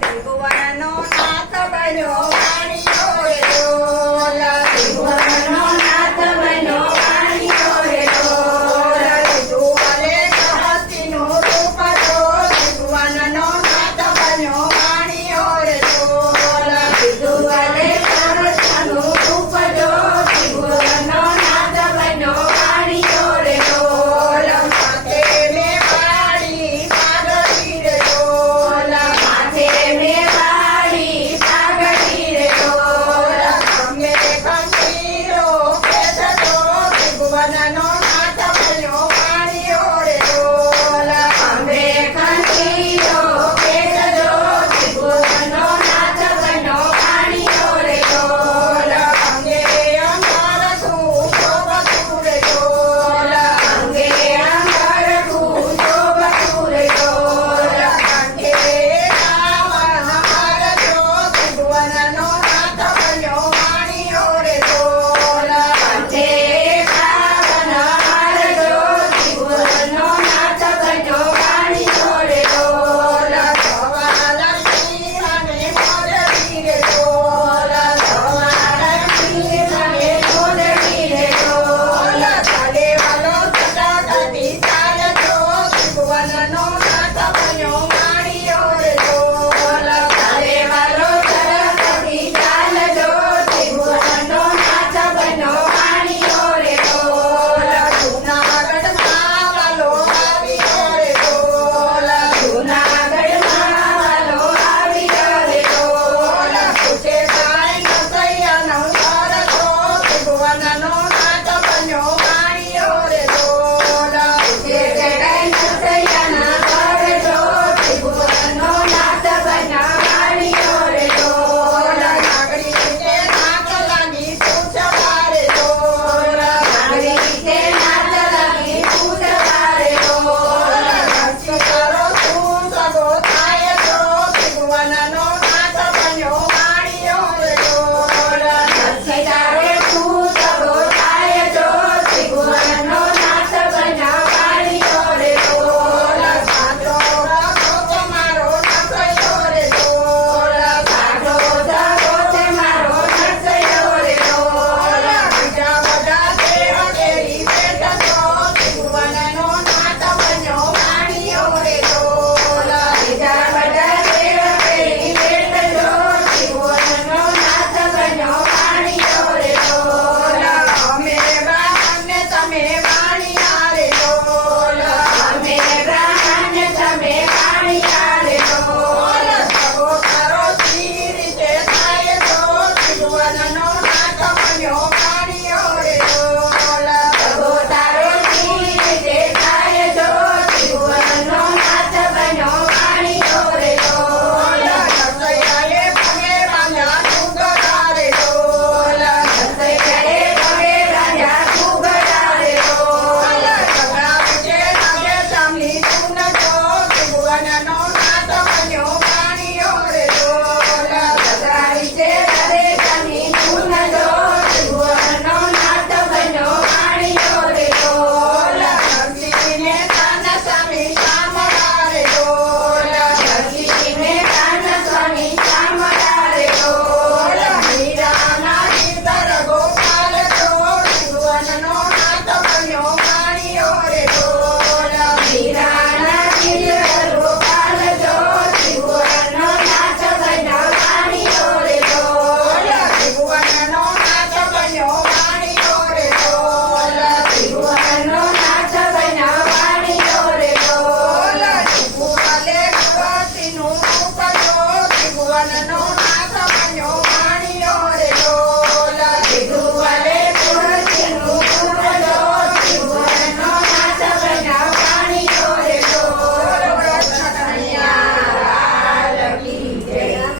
Tengo ano natabayo I don't know.